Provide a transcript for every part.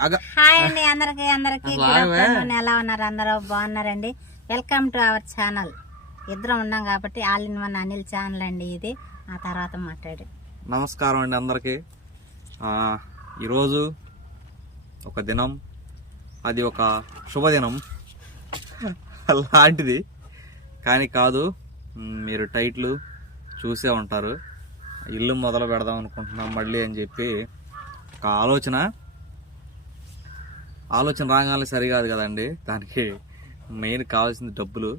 అగ- హాయ్ అండి అందరికి అందరికి. ఎలా ఉన్నారు అందరూ? బాగున్నారండి? వెల్కమ్ టు అవర్ ఛానల్ ఇద్దరం ఉన్నాం కాబట్టి all in one Anil channel అండి ఇది. ఆ తర్వాత మాట్లాడి. నమస్కారం అండి అందరికి. ఆ, ఈరోజు ఒక దినం. అది ఒక శుభదినం. లాంటిది కానీ కాదు మీరు టైట్లు చూసే ఉంటారు. ఇల్లు మొదలు పెడదాం అనుకుంటున్నాం మళ్ళీ అని చెప్పి ఒక ఆలోచన. ఆలోచన రాగానే సరికాదు కదండి. దానికి మెయిన్ కావాల్సింది డబ్బులు.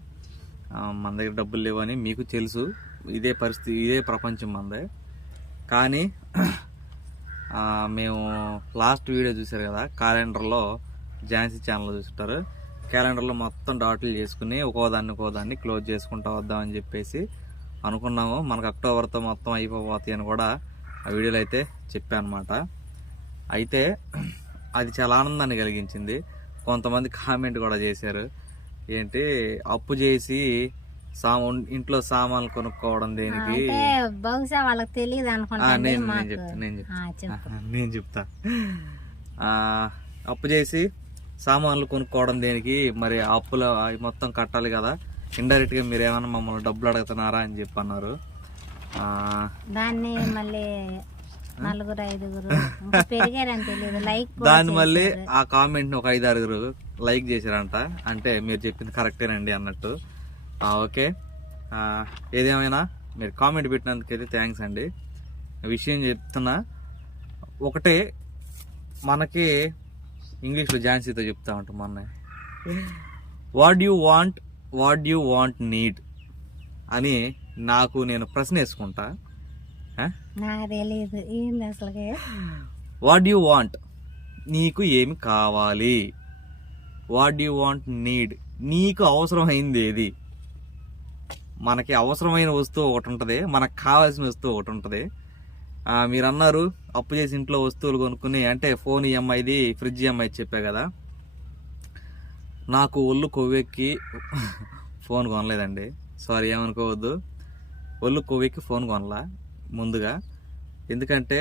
మన దగ్గర డబ్బులు లేవని మీకు తెలుసు. ఇదే పరిస్థితి ఇదే ప్రపంచం మనదే కానీ మేము లాస్ట్ వీడియో చూసారు కదా క్యాలెండర్లో ఝాన్సీ ఛానల్ చూసుంటారు. క్యాలెండర్లో మొత్తం డాట్లు చేసుకుని ఒక్కోదాన్ని ఒక్కోదాన్ని క్లోజ్ చేసుకుంటా వద్దామని చెప్పేసి అనుకున్నాము. మనకు అక్టోబర్తో మొత్తం అయిపోతాయి అని కూడా ఆ వీడియోలో అయితే చెప్పాను అనమాట అయితే అది చాలా ఆనందాన్ని కలిగించింది. కొంతమంది కామెంట్ కూడా చేశారు. ఏంటి అప్పు చేసి సామా ఇంట్లో సామాన్లు కొనుక్కోవడం దేనికి? బహుశా వాళ్ళకి తెలియదు అనుకుంటా నేను చెప్తా నేను చెప్తా. నేను చెప్తా. అప్పు చేసి సామాన్లు కొనుక్కోవడం దేనికి? మరి అప్పులు అవి మొత్తం కట్టాలి కదా. ఇండైరెక్ట్గా మీరు ఏమైనా మమ్మల్ని డబ్బులు అడుగుతున్నారా అని చెప్పి అన్నారు దాన్ని మళ్ళీ నలుగురు ఐదుగురు. పెరిగారని తెలియదు. లైక్ దాన్ని మళ్ళీ ఆ కామెంట్ ఒక ఐదు ఆరుగురు లైక్ చేశారంట. అంటే మీరు చెప్పింది కరెక్టేనండి అన్నట్టు. ఓకే. ఏదేమైనా మీరు కామెంట్ పెట్టినందుకైతే థ్యాంక్స్ అండి. విషయం చెప్తున్నా ఒకటే మనకి ఇంగ్లీష్లో ఝాన్సీతో చెప్తా ఉంటాం మొన్న. What you want what you want need అని నాకు నేను ప్రశ్న వేసుకుంటా? నాకు తెలియదు ఏంది అసలుకే? వాట్ యు వాంట్ నీకు ఏమి కావాలి? వాట్ యు వాంట్ నీడ్ నీకు అవసరమైంది ఏది? మనకి అవసరమైన వస్తువు ఒకటి ఉంటుంది. మనకు కావాల్సిన వస్తువు ఒకటి ఉంటుంది. మీరు అన్నారు అప్పు చేసి ఇంట్లో వస్తువులు కొనుక్కుని అంటే ఫోన్ ఈఎంఐది ఫ్రిడ్జ్ ఈఎంఐ చెప్పా కదా. నాకు ఒళ్ళు కొవ్వెక్కి ఫోన్ కొనలేదండి. సారీ ఏమనుకోవద్దు. ఒళ్ళు కొవ్వెక్కి ఫోన్ కొనలా ముందుగా. ఎందుకంటే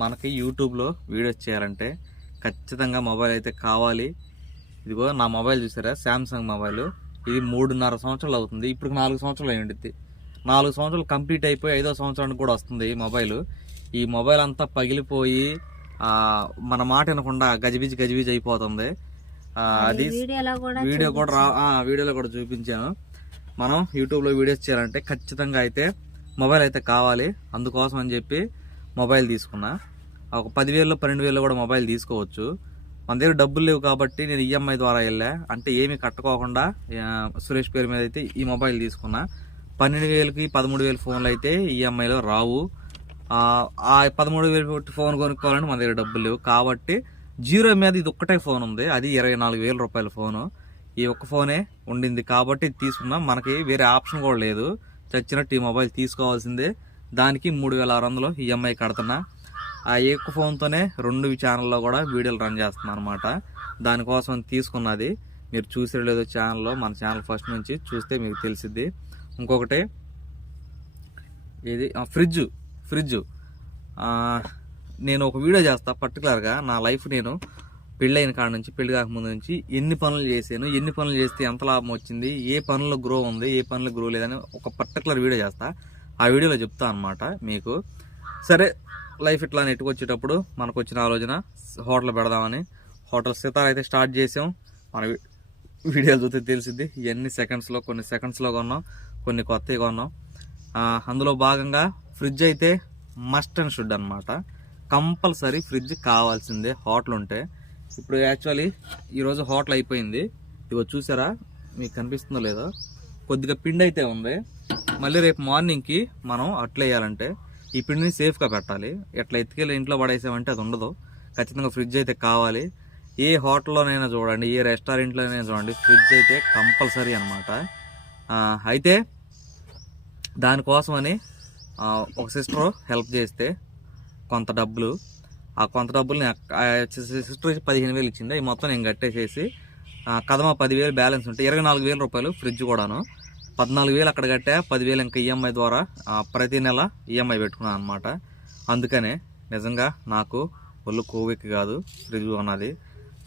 మనకి యూట్యూబ్లో వీడియోస్ చేయాలంటే ఖచ్చితంగా మొబైల్ అయితే కావాలి. ఇదిగో నా మొబైల్ చూసారా? శాంసంగ్ మొబైల్ ఇది మూడున్నర సంవత్సరాలు అవుతుంది. ఇప్పుడు నాలుగు సంవత్సరాలు అయి ఉండిద్ది. నాలుగు సంవత్సరాలు కంప్లీట్ అయిపోయి ఐదో సంవత్సరానికి కూడా వస్తుంది ఈ మొబైల్ ఈ మొబైల్ అంతా పగిలిపోయి మన మాట వినకుండా గజిబిజి గజిబిజి అయిపోతుంది. అది వీడియో కూడా రా వీడియోలో కూడా చూపించాను. మనం యూట్యూబ్లో వీడియోస్ చేయాలంటే ఖచ్చితంగా అయితే మొబైల్ అయితే కావాలి. అందుకోసం అని చెప్పి మొబైల్ తీసుకున్నా. ఒక పదివేలు పన్నెండు వేలు కూడా మొబైల్ తీసుకోవచ్చు. మన దగ్గర డబ్బులు లేవు కాబట్టి నేను ఈఎంఐ ద్వారా వెళ్ళా. అంటే ఏమి కట్టుకోకుండా సురేష్ పేరు మీద అయితే ఈ మొబైల్ తీసుకున్నా. పన్నెండు వేలకి పదమూడు వేలు ఫోన్లు అయితే ఈఎంఐలో రావు. ఆ, పదమూడు వేలు ఫోన్ కొనుక్కోవాలంటే మన దగ్గర డబ్బులు లేవు. కాబట్టి జీరో మీద ఇది ఒక్కటే ఫోన్ ఉంది. అది ఇరవై నాలుగు వేల రూపాయల ఫోను. ఈ ఒక్క ఫోనే ఉండింది కాబట్టి తీసుకున్నాం. మనకి వేరే ఆప్షన్ కూడా లేదు. చచ్చినట్టు ఈ మొబైల్ తీసుకోవాల్సిందే. దానికి మూడు వేల ఆరు వందలు ఈఎంఐ కడుతున్నా. ఆ ఈ ఫోన్తోనే రెండు ఛానల్లో కూడా వీడియోలు రన్ చేస్తున్నాను అనమాట దానికోసం తీసుకున్నది మీరు చూసారో లేదో ఛానల్లో మన ఛానల్ ఫస్ట్ నుంచి చూస్తే మీకు తెలిసిద్ది. ఇంకొకటి ఇది ఫ్రిడ్జ్ ఫ్రిడ్జ్. నేను ఒక వీడియో చేస్తా పర్టికులర్గా నా లైఫ్ నేను పెళ్ళైన కాడ నుంచి పెళ్ళి కాకముందు నుంచి ఎన్ని పనులు చేశాను ఎన్ని పనులు చేస్తే ఎంత లాభం వచ్చింది ఏ పనుల్లో గ్రో ఉంది ఏ పనులు గ్రో లేదని ఒక పర్టికులర్ వీడియో చేస్తా. ఆ వీడియోలో చెప్తా అనమాట మీకు. సరే లైఫ్ ఇట్లా నెట్టుకొచ్చేటప్పుడు మనకు వచ్చిన ఆలోచన హోటల్ పెడదామని. హోటల్ సితార్ అయితే స్టార్ట్ చేసాం. మన వీడియోలు చూస్తే తెలిసిద్ది. ఇవన్నీ సెకండ్స్లో కొన్ని సెకండ్స్లో కొన్నాం కొన్ని కొత్తవి కొన్నాం. అందులో భాగంగా ఫ్రిడ్జ్ అయితే మస్ట్ అండ్ షుడ్ అనమాట కంపల్సరీ ఫ్రిడ్జ్ కావాల్సిందే హోటల్ ఉంటే. ఇప్పుడు యాక్చువల్లీ ఈరోజు హోటల్ అయిపోయింది. ఇదిగో చూసారా? మీకు కనిపిస్తుందో లేదో? కొద్దిగా పిండి అయితే ఉంది. మళ్ళీ రేపు మార్నింగ్కి మనం అట్లా వేయాలంటే ఈ పిండిని సేఫ్గా పెట్టాలి. ఎట్లా ఎత్తుకెళ్ళి ఇంట్లో పడేసామంటే అది ఉండదు. ఖచ్చితంగా ఫ్రిడ్జ్ అయితే కావాలి. ఏ హోటల్లోనైనా చూడండి ఏ రెస్టారెంట్లోనైనా చూడండి ఫ్రిడ్జ్ అయితే కంపల్సరీ అనమాట అయితే దానికోసమని ఒక సిస్టర్ హెల్ప్ చేస్తే కొంత డబ్బులు ఆ కొంత డబ్బులు సిస్టర్ పదిహేను వేలు ఇచ్చింది. ఈ మొత్తం నేను కట్టేసేసి ఆ, కదమ పదివేలు బ్యాలెన్స్ ఉంటే ఇరవై నాలుగు వేల రూపాయలు ఫ్రిడ్జ్ కూడాను. పద్నాలుగు వేలు అక్కడ కట్టా పదివేలు ఇంకా ఈఎంఐ ద్వారా ప్రతి నెల ఈఎంఐ పెట్టుకున్నాను అనమాట అందుకనే నిజంగా నాకు ఒళ్ళు కోవిక్ కాదు ఫ్రిడ్జ్ ఉన్నది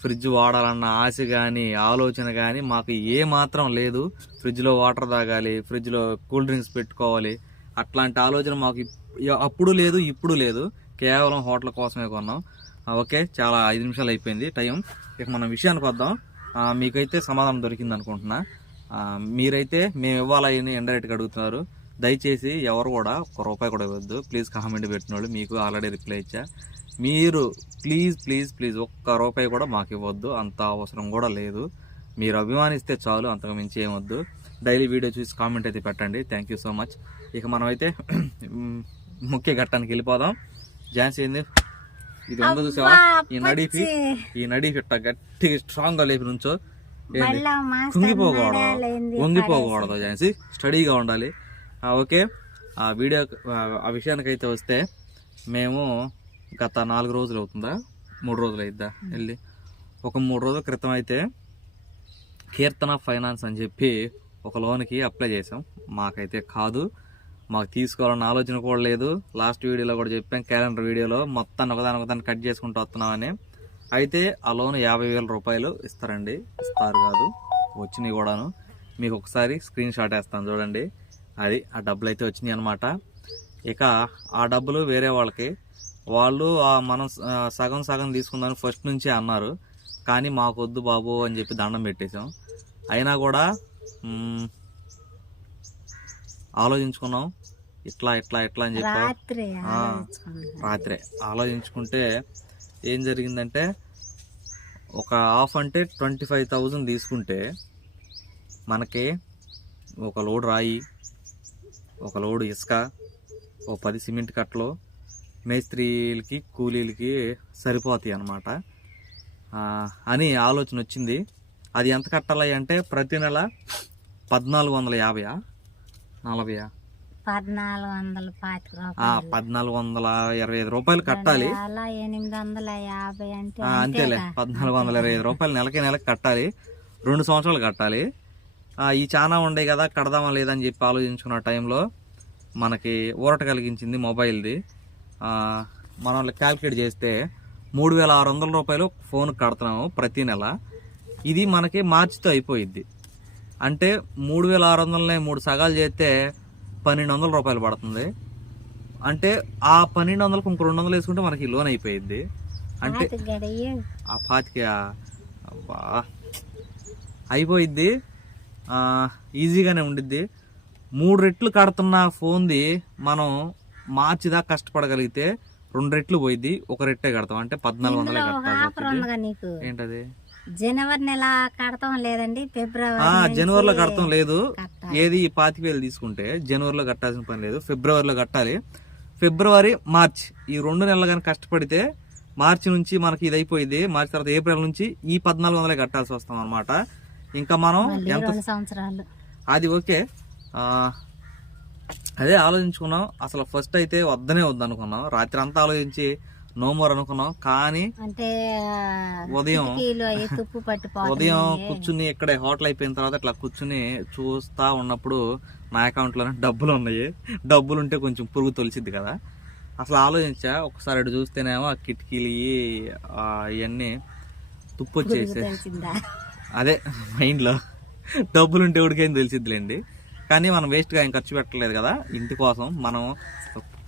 ఫ్రిడ్జ్ వాడాలన్న ఆశ కానీ ఆలోచన కానీ మాకు ఏ మాత్రం లేదు. ఫ్రిడ్జ్లో వాటర్ తాగాలి ఫ్రిడ్జ్లో కూల్ డ్రింక్స్ పెట్టుకోవాలి. అట్లాంటి ఆలోచన మాకు అప్పుడు లేదు ఇప్పుడు లేదు. కేవలం హోటల్ కోసమే కొన్నాం. ఓకే చాలా ఐదు నిమిషాలు అయిపోయింది టైం. ఇక మనం విషయానికి వద్దాం మీకైతే సమాధానం దొరికింది అనుకుంటున్నా. మీరైతే మేము ఇవ్వాలని ఇండైరెక్ట్గా అడుగుతున్నారు. దయచేసి ఎవరు కూడా ఒక రూపాయి కూడా ఇవ్వద్దు. ప్లీజ్ కామెంట్ పెట్టిన వాళ్ళు మీకు ఆల్రెడీ రిప్లై ఇచ్చా. మీరు ప్లీజ్ ప్లీజ్ ప్లీజ్ ఒక్క రూపాయి కూడా మాకు ఇవ్వద్దు. అంత అవసరం కూడా లేదు. మీరు అభిమానిస్తే చాలు అంతకు మించి ఏమొద్దు డైలీ వీడియో చూసి కామెంట్ అయితే పెట్టండి. థ్యాంక్ యూ సో మచ్ ఇక మనమైతే ముఖ్య ఘట్టానికి వెళ్ళిపోదాం. ఝాన్సీ ఏంది? ఇది ఉందో చూసావా? ఈ నడిపి ఈ నడిపి ఇట్ట గట్టిగా స్ట్రాంగ్గా లేపి నుంచో. కుంగిపోకూడదు. వంగిపోకూడదు ఝాన్సీ స్టడీగా ఉండాలి. ఓకే. ఆ వీడియో ఆ విషయానికి అయితే వస్తే మేము గత నాలుగు రోజులు అవుతుందా? మూడు రోజులు అయిద్దా? వెళ్ళి. ఒక మూడు రోజుల క్రితం అయితే కీర్తన ఫైనాన్స్ అని చెప్పి ఒక లోన్కి అప్లై చేసాం మాకైతే కాదు. మాకు తీసుకోవాలన్న ఆలోచన కూడా లేదు. లాస్ట్ వీడియోలో కూడా చెప్పాం క్యాలెండర్ వీడియోలో మొత్తాన్ని ఒకదాని ఒకదాన్ని కట్ చేసుకుంటూ వస్తున్నామని. అయితే ఆ లోన్ యాభై వేల రూపాయలు ఇస్తారండి. ఇస్తారు కాదు వచ్చినాయి కూడాను. మీకు ఒకసారి స్క్రీన్ షాట్ వేస్తాను చూడండి. అది ఆ డబ్బులు అయితే వచ్చినాయి అనమాట ఇక ఆ డబ్బులు వేరే వాళ్ళకి. వాళ్ళు మనం సగం సగం తీసుకుందామని ఫస్ట్ నుంచే అన్నారు. కానీ మాకు వద్దు బాబు అని చెప్పి దండం పెట్టేశాం. అయినా కూడా ఆలోచించుకున్నాం. ఇట్లా ఇట్లా ఇట్లా అని చెప్పి. రాత్రి ఆలోచించుకుంటే ఏం జరిగిందంటే ఒక హాఫ్ అంటే ట్వంటీ ఫైవ్ థౌజండ్ తీసుకుంటే మనకి ఒక లోడ్ రాయి ఒక లోడ్ ఇసుక ఒక పది సిమెంట్ కట్టలు మేస్త్రీలకి కూలీలకి సరిపోతాయి అన్నమాట. అని ఆలోచన వచ్చింది. అది ఎంత కట్టాలి అంటే ప్రతి నెల పద్నాలుగు వందల యాభైయా నలభైయా పద్నాలుగు వందల పాతిక ఆ, రూపాయలు. పద్నాలుగు వందల ఇరవై ఐదు రూపాయలు కట్టాలి. అలా ఎనిమిది వందల యాభై అంటే ఆ, అంతేలే. పద్నాలుగు వందల ఇరవై ఐదు రూపాయలు నెలకి నెలకి కట్టాలి. రెండు సంవత్సరాలు కట్టాలి. ఆ, ఈ చానా ఉండే కదా కడదామా లేదని చెప్పి ఆలోచించుకున్న టైంలో మనకి ఊరట కలిగించింది మొబైల్ది. మనం క్యాల్కులేట్ చేస్తే మూడు వేల ఆరు వందల రూపాయలు ఫోన్ కడుతున్నాము ప్రతి నెల. ఇది మనకి మార్చితో అయిపోయిద్ది. అంటే మూడు వేల ఆరు వందలనే మూడు సగాలు చేస్తే పన్నెండు వందల రూపాయలు పడుతుంది. అంటే ఆ పన్నెండు వందలకు ఇంకో రెండు వందలు వేసుకుంటే మనకి లోన్ అయిపోయిద్ది. అంటే ఆ పాతిక అబ్బా. అయిపోయిద్ది. ఈజీగానే ఉండిద్ది. మూడు రెట్లు కడుతున్న ఫోన్ది మనం మార్చి దాకా కష్టపడగలిగితే రెండు రెట్లు పోయిద్ది. ఒక రెట్టే కడతాం. అంటే పద్నాలుగు వందలే నీకు. ఏంటది? జనవరి నెల కడతాం లేదండి ఫిబ్రవరి జనవరిలో కడతాం లేదు. ఏది ఈ పాతిక వేలు తీసుకుంటే జనవరిలో కట్టాల్సిన పని లేదు ఫిబ్రవరిలో కట్టాలి. ఫిబ్రవరి మార్చ్ ఈ రెండు నెలలు కానీ కష్టపడితే మార్చి నుంచి మనకి ఇది అయిపోయింది. మార్చి తర్వాత ఏప్రిల్ నుంచి ఈ పద్నాలుగు వందలే కట్టాల్సి వస్తాం అనమాట ఇంకా మనం ఎంత సంవత్సరాలు. అది ఓకే. ఆ, అదే ఆలోచించుకున్నాం. అసలు ఫస్ట్ అయితే వద్దనే వద్దు అనుకున్నాం రాత్రి అంతా ఆలోచించి నో మోర్ అనుకున్నాం. కానీ అంటే ఉదయం ఉదయం కూర్చుని ఇక్కడే హోటల్ అయిపోయిన తర్వాత ఇట్లా కూర్చుని చూస్తా ఉన్నప్పుడు నా అకౌంట్లోనే డబ్బులు ఉన్నాయి. డబ్బులు ఉంటే కొంచెం పురుగు తొలిసిద్ది కదా. అసలు ఆలోచించా ఒకసారి అటు చూస్తేనేమో ఆ కిటికీలు ఇవన్నీ తుప్పు వచ్చేసి అదే మైండ్లో డబ్బులు ఉంటే ఉడికేం తెలిసిద్దిలేండి కానీ మనం వేస్ట్గా ఏం ఖర్చు పెట్టలేదు కదా. ఇంటి కోసం మనం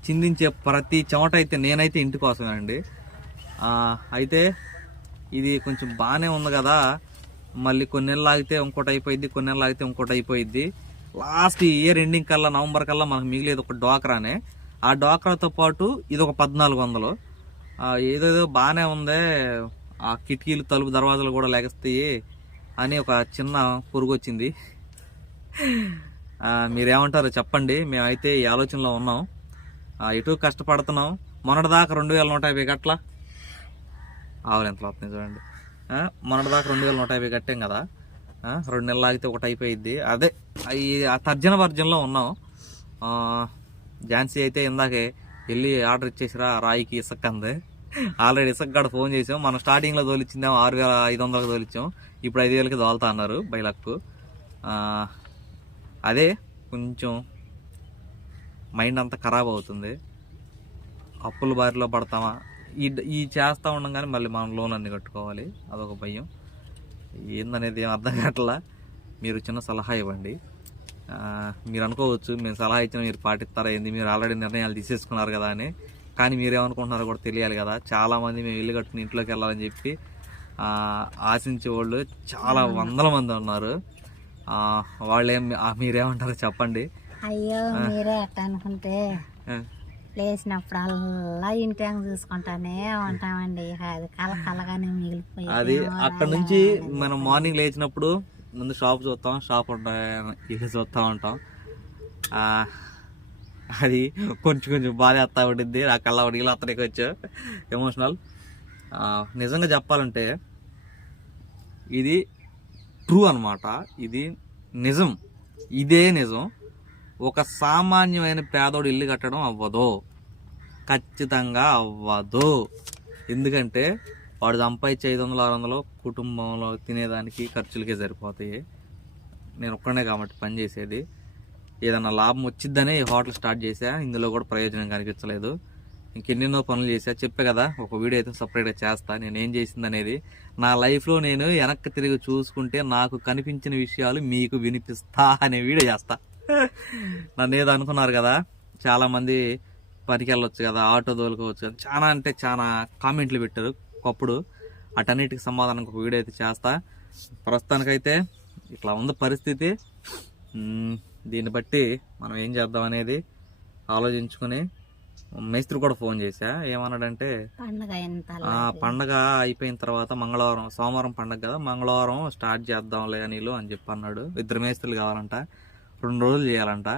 చిందించే ప్రతి చెమట అయితే నేనైతే ఇంటి కోసమే అండి అయితే ఇది కొంచెం బాగానే ఉంది కదా. మళ్ళీ కొన్ని నెలలు ఆగితే ఇంకోటి అయిపోయింది కొన్ని నెలలు ఆగితే ఇంకోటి అయిపోయింది లాస్ట్ ఇయర్ ఎండింగ్ కల్లా నవంబర్ కల్లా మనకు మిగిలేదు ఒక డోక్రానే. ఆ డోక్రాతో పాటు ఇది ఒక పద్నాలుగు వందలు. ఏదేదో బాగానే ఉంది. ఆ కిటికీలు తలుపు దర్వాజాలు కూడా లెగస్తాయి అని ఒక చిన్న పురుగు వచ్చింది మీరేమంటారో చెప్పండి. మేమైతే ఈ ఆలోచనలో ఉన్నాం. ఎటు కష్టపడుతున్నాం మొన్నటిదాకా రెండు వేల నూట యాభై గట్ల? ఆవులు ఎంత వస్తున్నాయి చూడండి. మొన్నటిదాకా రెండు వేల నూట యాభై కట్టాం కదా. రెండు నెలలు ఆగితే ఒకటి అయిపోయింది అదే ఈ ఆ తర్జన వర్జనలో ఉన్నాం. ఝాన్సీ అయితే ఇందాకే వెళ్ళి ఆర్డర్ ఇచ్చేసిరా రాయికి ఇసుక అంది ఆల్రెడీ ఇసుక కాడ ఫోన్ చేసాం. మనం స్టార్టింగ్లో తోలిచ్చిందాం ఆరు వేల ఐదు వందలకు తోలిచ్చాం. ఇప్పుడు ఐదు వేలకి తోలుతా అన్నారు బైలక్కు అదే కొంచెం మైండ్ అంతా ఖరాబ్ అవుతుంది. అప్పుల బారిలో పడతామా? ఈ ఈ చేస్తా ఉండగానే మళ్ళీ మనం లోన్ అన్ని కట్టుకోవాలి. అదొక భయం. ఏందనేది ఏం అర్థం కావట్లా? మీరు చిన్న సలహా ఇవ్వండి. మీరు అనుకోవచ్చు మేము సలహా ఇచ్చిన మీరు పాటిస్తారా ఏంది? మీరు ఆల్రెడీ నిర్ణయాలు తీసేసుకున్నారు కదా అని. కానీ మీరేమనుకుంటున్నారో కూడా తెలియాలి కదా. చాలా మంది మేము ఇల్లు కట్టుకుని ఇంట్లోకి వెళ్ళాలని చెప్పి ఆశించే వాళ్ళు చాలా వందల మంది ఉన్నారు. వాళ్ళేం మీరేమంటారో చెప్పండి. అయ్యో మీరే అట్ట అనుకుంటే లేచినప్పుడల్లా ఇంటాంగ్ చూసుకుంటానే ఉంటామండి. అది కల కలగానే మిగిలిపోయి అది అక్కడ నుంచి మనం మార్నింగ్ లేచినప్పుడు ముందు షాప్ చూస్తాం షాప్ ఇల్లు చూస్తూ ఉంటాం. అది కొంచెం కొంచెం బాధ వేస్తా ఉండిద్ది. ఆ కళ్ళ నీళ్ళు అతనికి వచ్చా. ఎమోషనల్ నిజంగా చెప్పాలంటే ఇది ట్రూ అన్నమాట. ఇది నిజం. ఇదే నిజం. ఒక సామాన్యమైన పేదోడు ఇల్లు కట్టడం అవ్వదు. ఖచ్చితంగా అవ్వదు. ఎందుకంటే వాడు సంపాదించే ఐదు వందలు ఆరు వందలు కుటుంబంలో తినేదానికి ఖర్చులకే సరిపోతాయి. నేను ఒక్కనే కాబట్టి పని చేసేది. ఏదన్నా లాభం వచ్చిద్దనే ఈ హోటల్ స్టార్ట్ చేశా. ఇందులో కూడా ప్రయోజనం కనిపించలేదు. ఇంకెన్నెన్నో పనులు చేశా. చెప్పే కదా ఒక వీడియో అయితే సపరేట్గా చేస్తా. నేను ఏం చేసింది అనేది నా లైఫ్లో నేను వెనక్కి తిరిగి చూసుకుంటే నాకు కనిపించిన విషయాలు మీకు వినిపిస్తా అనే వీడియో చేస్తా. నన్ను ఏదో అనుకున్నారు కదా. చాలా మంది పనికి వెళ్ళొచ్చు కదా ఆటో తోలుకోవచ్చు కదా. చాలా అంటే చాలా కామెంట్లు పెట్టారు ఒకప్పుడు. అటన్నిటికి సమాధానం ఒక వీడియో అయితే చేస్తా. ప్రస్తుతానికైతే ఇట్లా ఉంది పరిస్థితి. దీన్ని బట్టి మనం ఏం చేద్దాం అనేది ఆలోచించుకుని మేస్త్రి కూడా ఫోన్ చేశా. ఏమన్నాడంటే పండుగ ఎంత ఆ పండగ అయిపోయిన తర్వాత మంగళవారం సోమవారం పండగ కదా మంగళవారం స్టార్ట్ చేద్దాంలే నీళ్ళు అని చెప్పి అన్నాడు. ఇద్దరు మేస్త్రులు కావాలంట. రెండు రోజులు చేయాలంట.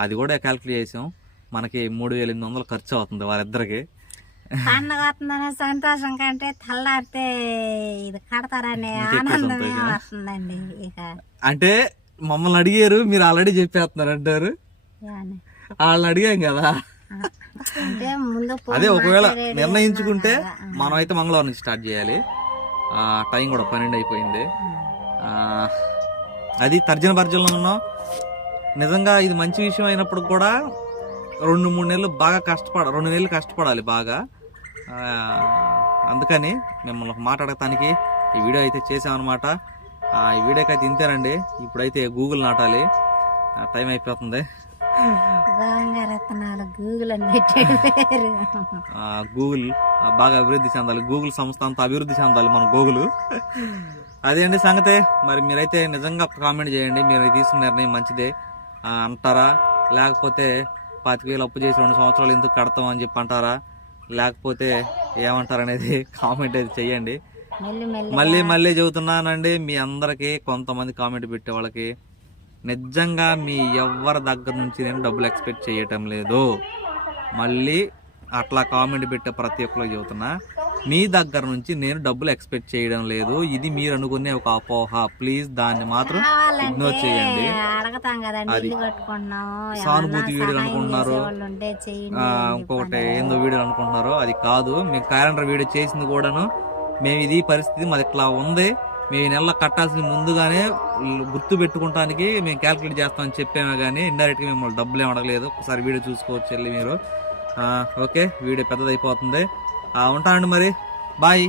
అది కూడా క్యాల్కులేట్ చేసాం. మనకి మూడు వేల ఎనిమిది వందలు ఖర్చు అవుతుంది వారిద్దరికి పండుగ వస్తుందనే సంతోషం కంటే తెల్లారితే ఇది కడతారనే ఆనందమే? వస్తుందండి ఇక. అంటే మమ్మల్ని అడిగారు మీరు ఆల్రెడీ చెప్పేస్తున్నారు అంటారు. వాళ్ళని అడిగాం కదా. అంటే ముందు ఫోన్ అదే ఒకవేళ నిర్ణయించుకుంటే. మనం అయితే మంగళవారం నుంచి స్టార్ట్ చేయాలి. టైం కూడా పన్నెండు అయిపోయింది. అది తర్జన భర్జనలో ఉన్నాం. నిజంగా ఇది మంచి విషయం అయినప్పుడు కూడా రెండు మూడు నెలలు బాగా కష్టపడ రెండు నెలలు కష్టపడాలి బాగా. అందుకని మిమ్మల్ని ఒక మాట అడగటానికి ఈ వీడియో అయితే చేసామన్నమాట ఆ, ఈ వీడియోకి అయితే ఇంతేనండి. ఇప్పుడైతే గూగుల్ నాటాలి. టైం అయిపోతుంది. గూగుల్ బాగా అభివృద్ధి చెందాలి. గూగుల్ సంస్థ అంతా అభివృద్ధి చెందాలి మన గూగుల్. అదే అండి సంగతే? మరి మీరైతే నిజంగా కామెంట్ చేయండి. మీరు తీసుకున్న నిర్ణయం మంచిదే. అంటారా? లేకపోతే పాతిక వేలు అప్పు చేసి రెండు సంవత్సరాలు ఎందుకు కడతాం అని చెప్పి అంటారా? లేకపోతే ఏమంటారు అనేది కామెంట్ అయితే మెల్లి మళ్ళీ మళ్ళీ చెబుతున్నానండి మీ అందరికి కొంతమంది కామెంట్ పెట్టే వాళ్ళకి. నిజంగా మీ ఎవరి దగ్గర నుంచి నేను డబ్బులు ఎక్స్పెక్ట్ చేయటం లేదు. మళ్ళీ అట్లా కామెంట్ పెట్టే ప్రతి ఒక్కరికి చెబుతున్నా మీ దగ్గర నుంచి నేను డబ్బులు ఎక్స్పెక్ట్ చేయడం లేదు. ఇది మీరు అనుకునే ఒక అపోహ. ప్లీజ్ దాన్ని మాత్రం ఇగ్నోర్ చేయండి. అడగతాం కదండి. ఇల్లు కట్టుకుంటున్నాము సానుభూతి వీడియోలు అనుకుంటున్నారు. ఇంకొకటి. ఏందో వీడియో అనుకుంటున్నారు అది కాదు. మేము క్యాలెండర్ వీడియో చేసింది కూడాను మేము ఇది పరిస్థితి మాది ఇట్లా ఉంది. మేము ఈ నెలలో కట్టాల్సింది ముందుగానే గుర్తు పెట్టుకుంటానికి మేము క్యాల్కులేట్ చేస్తామని చెప్పామే కానీ ఇండైరెక్ట్గా మిమ్మల్ని డబ్బులు ఏం అడగలేదు. ఒకసారి వీడియో చూసుకోవచ్చు వెళ్ళి మీరు. ఓకే వీడియో పెద్దదైపోతుంది. ఆ, ఉంటానండి మరి. బాయ్.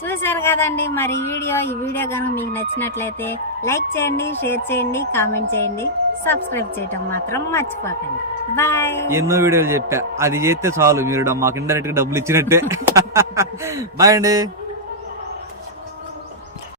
చూశారు కదండి మరి వీడియో ఈ వీడియో కనుక మీకు నచ్చినట్లయితే లైక్ చేయండి షేర్ చేయండి కామెంట్ చేయండి సబ్స్క్రైబ్ చేయటం మాత్రం మర్చిపోకండి. బాయ్. ఎన్నో వీడియోలు చెప్పా. అది చేస్తే చాలు మీరు మాకు ఇండైరెక్ట్గా డబ్బులు ఇచ్చినట్టే. బాయ్ అండి.